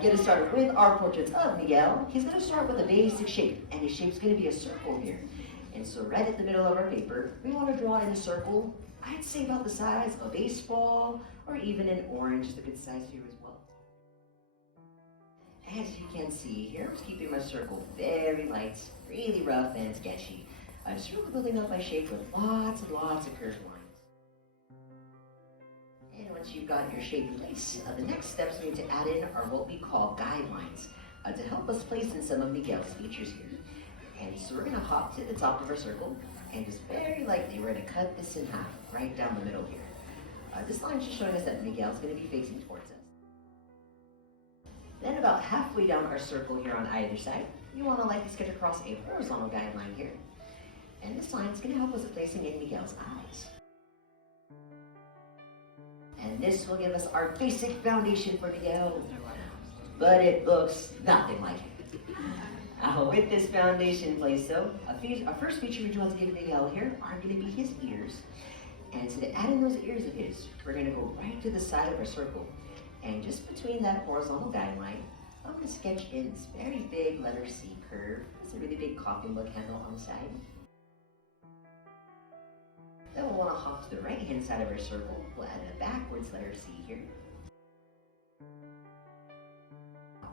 get us started with our portraits of Miguel. He's going to start with a basic shape, and his shape's going to be a circle here. And so right at the middle of our paper, we want to draw in a circle, I'd say about the size of a baseball, or even an orange is a good size here as well. As you can see here, I'm just keeping my circle very light, really rough and sketchy. I'm just really building up my shape with lots and lots of curved lines. And once you've got your shape in place, the next steps we need to add in are what we call guidelines to help us place in some of Miguel's features here. And so we're going to hop to the top of our circle, and just very lightly we're going to cut this in half, right down the middle here. This line is just showing us that Miguel's going to be facing towards us. Then about halfway down our circle here on either side, you want to lightly sketch across a horizontal guideline here. And this line is going to help us with placing in Miguel's eyes. And this will give us our basic foundation for Miguel, but it looks nothing like it. With this foundation in place though, our first feature we want to give Miguel here are going to be his ears. And so to add in those ears of his, we're going to go right to the side of our circle. And just between that horizontal guideline, I'm going to sketch in this very big letter C curve. It's a really big coffee mug handle on the side. Then we'll want to hop to the right hand side of our circle. We'll add a backwards letter C here.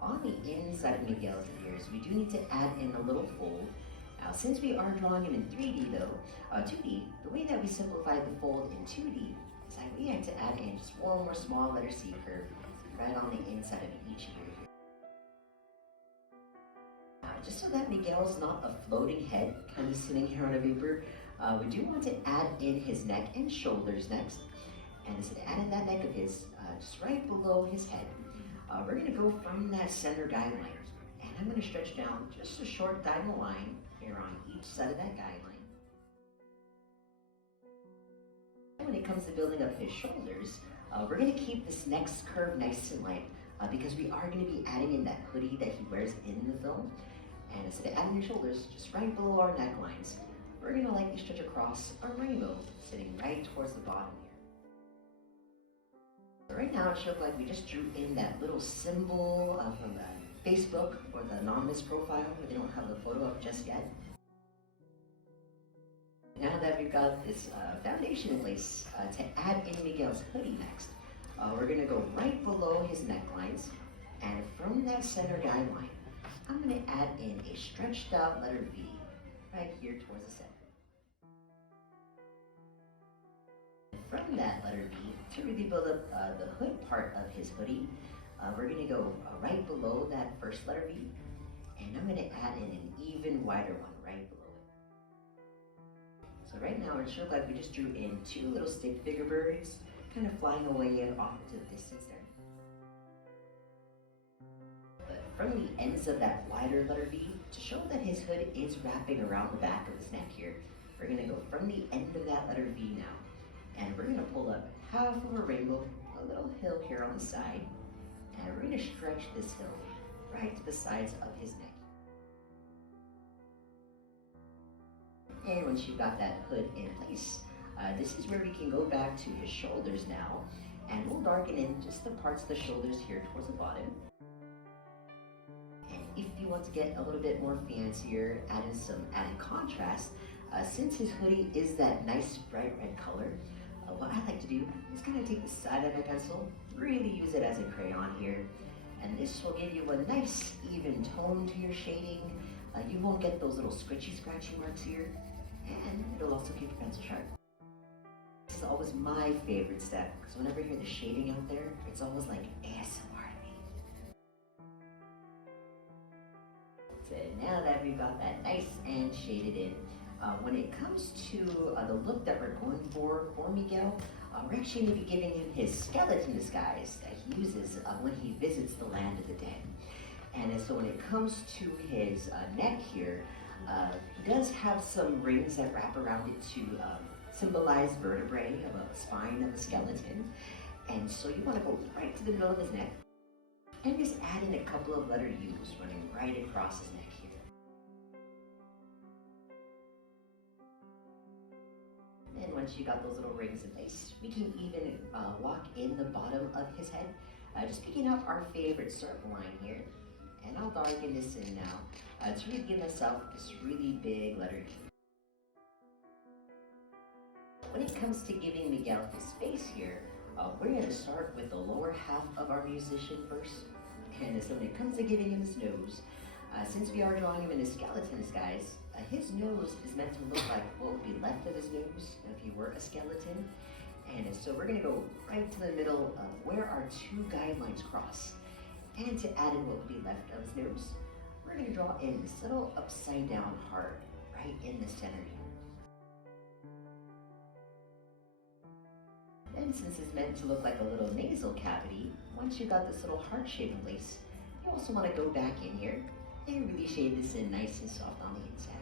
On the inside of Miguel's ears, we do need to add in a little fold. Now, since we are drawing him in 3D though, 2D, the way that we simplified the fold in 2D is that we had to add in just one more small letter C curve right on the inside of each ear here. Now, just so that Miguel's not a floating head kind of sitting here on a vapor, we do want to add in his neck and shoulders next. And instead of adding that neck of his, just right below his head, we're going to go from that center guideline, and I'm going to stretch down just a short diagonal line here on each side of that guideline. And when it comes to building up his shoulders, we're going to keep this next curve nice and light because we are going to be adding in that hoodie that he wears in the film. And instead of adding your shoulders just right below our necklines, we're going to lightly stretch across a rainbow sitting right towards the bottom here. So right now it shows like we just drew in that little symbol from the Facebook or the anonymous profile where they don't have the photo up just yet. Now that we've got this foundation in place, to add in Miguel's hoodie next, we're going to go right below his necklines, and from that center guideline, I'm going to add in a stretched out letter V right here towards the center. From that letter V, to really build up the hood part of his hoodie, we're going to go right below that first letter V, and I'm going to add in an even wider one right below it. So right now it should look like we just drew in two little stick figure birds kind of flying away off into the distance there. But from the ends of that wider letter V, to show that his hood is wrapping around the back of his neck here, we're going to go from the end of that letter V now. And we're going to pull up half of a rainbow, a little hill here on the side, and we're going to stretch this hill right to the sides of his neck. And once you've got that hood in place, this is where we can go back to his shoulders now, and we'll darken in just the parts of the shoulders here towards the bottom. And if you want to get a little bit more fancier, add in some added contrast, since his hoodie is that nice bright red color, what I like to do is kind of take the side of my pencil, really use it as a crayon here, and this will give you a nice even tone to your shading. You won't get those little scratchy marks here, and it'll also keep your pencil sharp. This is always my favorite step, because whenever you hear the shading out there, it's almost like ASMR to me. So now that we've got that nice and shaded in, when it comes to the look that we're going for Miguel, we're actually going to be giving him his skeleton disguise that he uses when he visits the land of the dead. And so when it comes to his neck here, he does have some rings that wrap around it to symbolize vertebrae of a spine of a skeleton. And so you want to go right to the middle of his neck and just add in a couple of letter U's running right across his neck here. And once you got those little rings in place, we can even lock in the bottom of his head Just picking up our favorite circle line here, and I'll darken this in now to really give myself this really big letter U. When it comes to giving Miguel his face here, we're going to start with the lower half of our musician first. And so when it comes to giving him his nose, since we are drawing him in a skeleton disguise, his nose is meant to look like what would be left of his nose if he were a skeleton. And so we're going to go right to the middle of where our two guidelines cross. And to add in what would be left of his nose, we're going to draw in this little upside down heart right in the center here. And since it's meant to look like a little nasal cavity, once you got this little heart shape in place, you also want to go back in here and really shade this in nice and soft on the inside.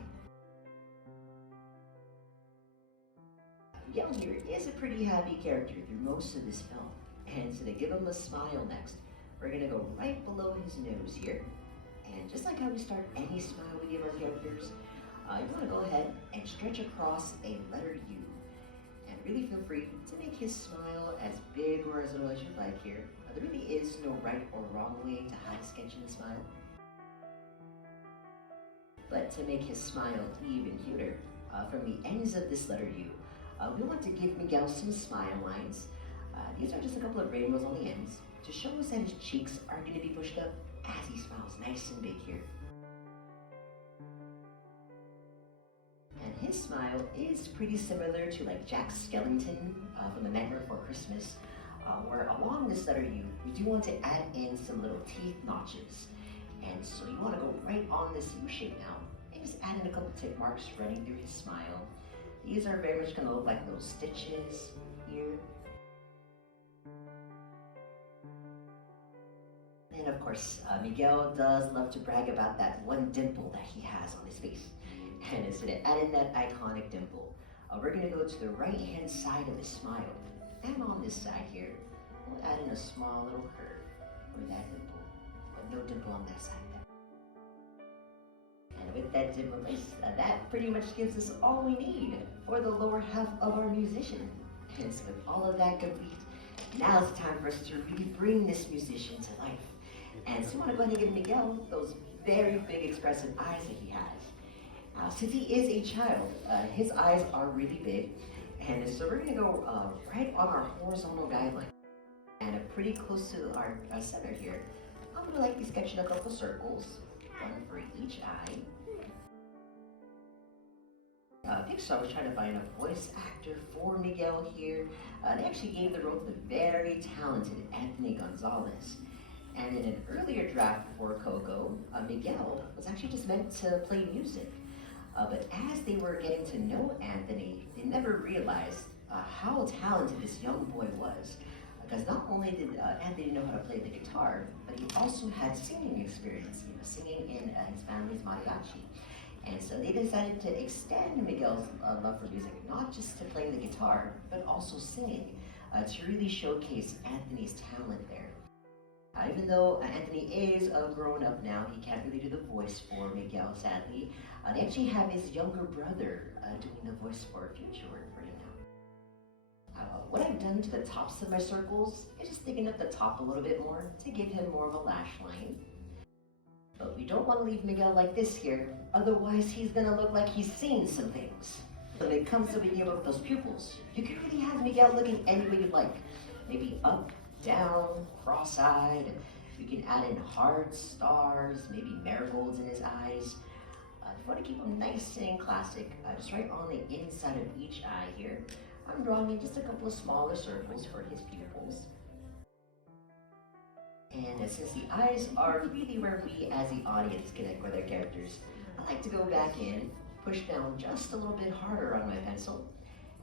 Miguel here is a pretty happy character through most of this film. And so to give him a smile next, we're going to go right below his nose here. And just like how we start any smile we give our characters, you want to go ahead and stretch across a letter U. And really feel free to make his smile as big or as little as you'd like here. There really is no right or wrong way to how to sketch in a smile. But to make his smile even cuter, from the ends of this letter U, we want to give Miguel some smile lines. These are just a couple of rainbows on the ends to show us that his cheeks are going to be pushed up as he smiles nice and big here. And his smile is pretty similar to like Jack Skellington from The Nightmare Before Christmas, where along this letter U, we do want to add in some little teeth notches. And so you want to go right on this U shape now and just add in a couple tick marks running through his smile. These are very much going to look like little stitches here. And of course, Miguel does love to brag about that one dimple that he has on his face. And so to add in that iconic dimple, we're going to go to the right-hand side of his smile. And on this side here, we'll add in a small little curve for that dimple, but no dimple on that side. And with that dimple place, that pretty much gives us all we need for the lower half of our musician. And so with all of that complete, now it's time for us to really bring this musician to life. And so we want to go ahead and give Miguel those very big expressive eyes that he has. Since he is a child, his eyes are really big. And so we're going to go right on our horizontal guideline. And pretty close to our center here, I'm going to like be sketching a couple circles, one for each eye. Pixar was trying to find a voice actor for Miguel here. They actually gave the role to the very talented Anthony Gonzalez. And in an earlier draft for Coco, Miguel was actually just meant to play music. But as they were getting to know Anthony, they never realized how talented this young boy was. Because not only did Anthony know how to play the guitar, but he also had singing experience, singing in his family's mariachi. And so they decided to extend Miguel's love for music, not just to playing the guitar, but also singing, to really showcase Anthony's talent there. Even though Anthony is grown up now, he can't really do the voice for Miguel, sadly. They actually have his younger brother doing the voice for future work for him now. What I've done to the tops of my circles is just thicken up the top a little bit more to give him more of a lash line. But we don't want to leave Miguel like this here, otherwise he's going to look like he's seen some things. When it comes to being able to those pupils, you can really have Miguel looking any way you'd like. Maybe up, down, cross-eyed. We can add in hearts, stars, maybe marigolds in his eyes. If you want to keep them nice and classic, just right on the inside of each eye here, I'm drawing in just a couple of smaller circles for his pupils. And since the eyes are really where we as the audience connect with our characters, I like to go back in, push down just a little bit harder on my pencil,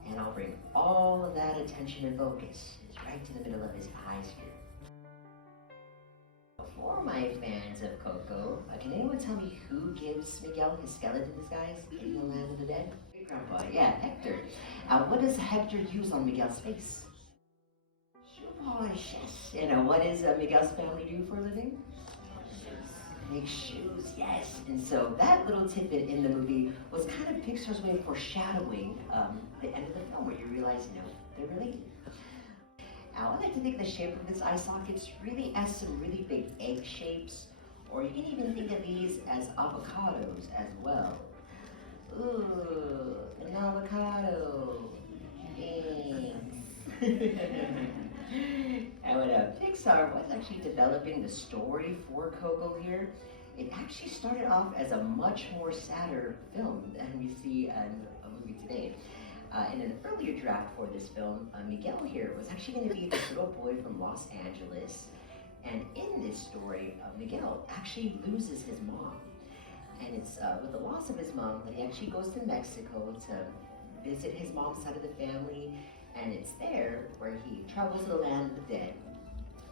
and I'll bring all of that attention and focus right to the middle of his eyes here. For my fans of Coco, can anyone tell me who gives Miguel his skeleton disguise in the Land of the Dead? Grandpa, yeah, Hector. What does Hector use on Miguel's face? Shoe polish, yes. And what does Miguel's family do for a living? Make shoes, yes. And so that little tidbit in the movie was kind of Pixar's way of foreshadowing the end of the film, where you realize, they're related. Now, I like to think the shape of this eye sockets really as some really big egg shapes, or you can even think of these as avocados as well. Ooh, an avocado. Thanks. And when Pixar was actually developing the story for Coco here, it actually started off as a much more sadder film than we see in a movie today. In an earlier draft for this film, Miguel here was actually going to be this little boy from Los Angeles. And in this story, Miguel actually loses his mom. And it's with the loss of his mom that he actually goes to Mexico to visit his mom's side of the family. And it's there where he travels to the land of the dead.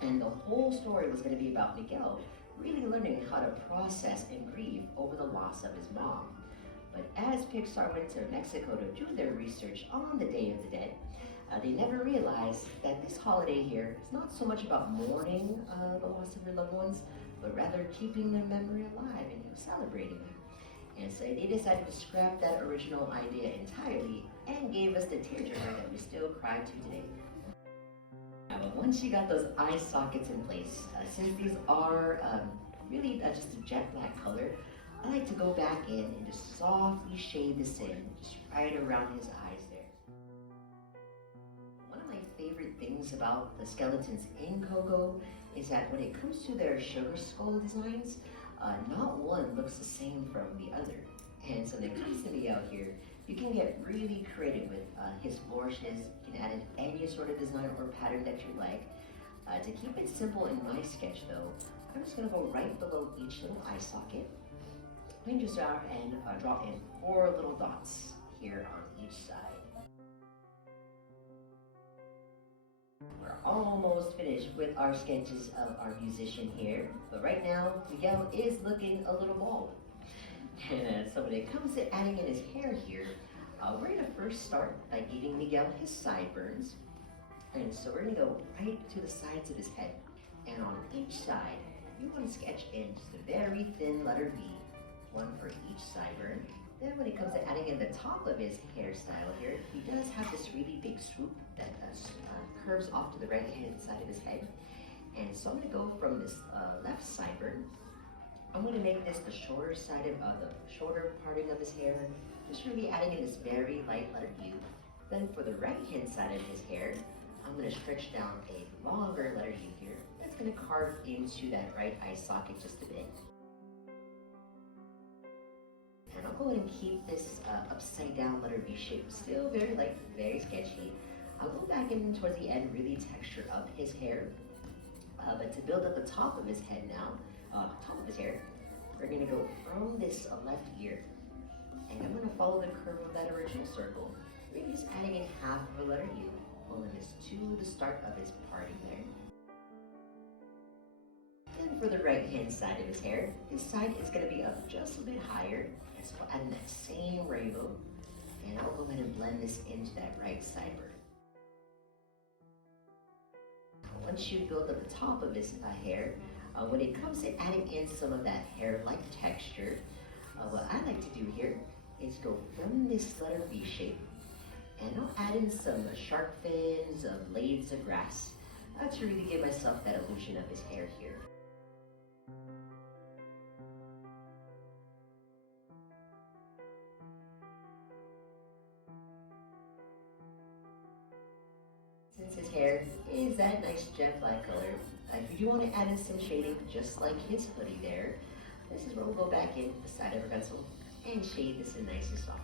And the whole story was going to be about Miguel really learning how to process and grieve over the loss of his mom. But as Pixar went to Mexico to do their research on the Day of the Dead, they never realized that this holiday here is not so much about mourning the loss of your loved ones, but rather keeping their memory alive and celebrating them. And so they decided to scrap that original idea entirely and gave us the tearjerker that we still cry to today. Now, once you got those eye sockets in place, since these are really just a jet black color, I like to go back in and just softly shade this in, just right around his eyes there. One of my favorite things about the skeletons in Coco is that when it comes to their sugar skull designs, not one looks the same from the other. And so when it comes to Miguel here, you can get really creative with his flourishes. You can add in any sort of design or pattern that you like. To keep it simple in my sketch though, I'm just going to go right below each little eye socket. And just draw in 4 little dots here on each side. We're almost finished with our sketches of our musician here, but right now Miguel is looking a little bald. And so when it comes to adding in his hair here, we're going to first start by giving Miguel his sideburns. And so we're going to go right to the sides of his head. And on each side, you want to sketch in just a very thin letter V. One for each sideburn. Then when it comes to adding in the top of his hairstyle here, he does have this really big swoop that curves off to the right hand side of his head. And so I'm going to go from this left sideburn. I'm going to make this the shorter side of the shorter parting of his hair, just really adding in this very light letter U. Then for the right hand side of his hair, I'm going to stretch down a longer letter U here. That's going to carve into that right eye socket just a bit. And I'll go ahead and keep this upside down letter V shape still very light, very sketchy. I'll go back in towards the end, really texture up his hair. But to build up the top of his head now, top of his hair, we're going to go from this left ear. And I'm going to follow the curve of that original circle. Maybe just adding in half of a letter U, pulling this to the start of his parting there. Then for the right hand side of his hair, this side is going to be up just a bit higher. And so adding that same rainbow, and I'll go ahead and blend this into that right sideburn. Once you build up the top of his hair, when it comes to adding in some of that hair-like texture, what I like to do here is go from this letter V shape, and I'll add in some shark fins, blades of grass, to really give myself that illusion of his hair here. Since his hair is that nice jet black color, if you do want to add in some shading, just like his hoodie there, this is where we'll go back in the side of our pencil and shade this in nice and soft.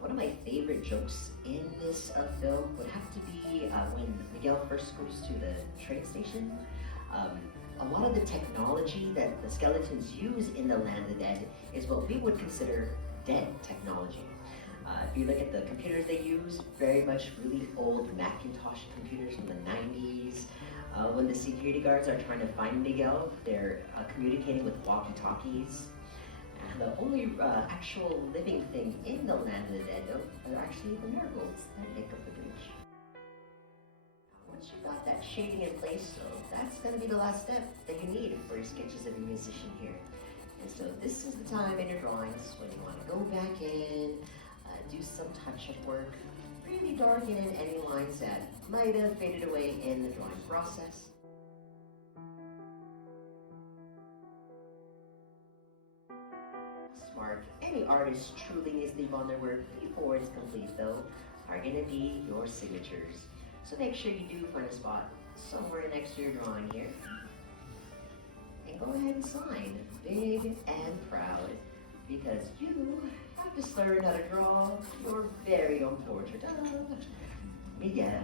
One of my favorite jokes in this film would have to be when Miguel first goes to the train station. A lot of the technology that the skeletons use in the Land of the Dead is what we would consider dead technology. If you look at the computers they use, very much really old Macintosh computers from the 90s. When the security guards are trying to find Miguel, they're communicating with walkie-talkies. The only actual living thing in the Land of the Dead, though, are actually the marigolds that make up the bridge. Once you've got that shading in place, so that's going to be the last step that you need for your sketches of your musician here. And so this is the time in your drawings when you want to go back in, do some touch-up work, really darken in any lines that might have faded away in the drawing process. Smart. Any artist truly needs to leave on their work before it's complete, though, are going to be your signatures. So make sure you do find a spot somewhere next to your drawing here. And go ahead and sign big and proud, because you have just learned how to draw your very own portrait of Miguel.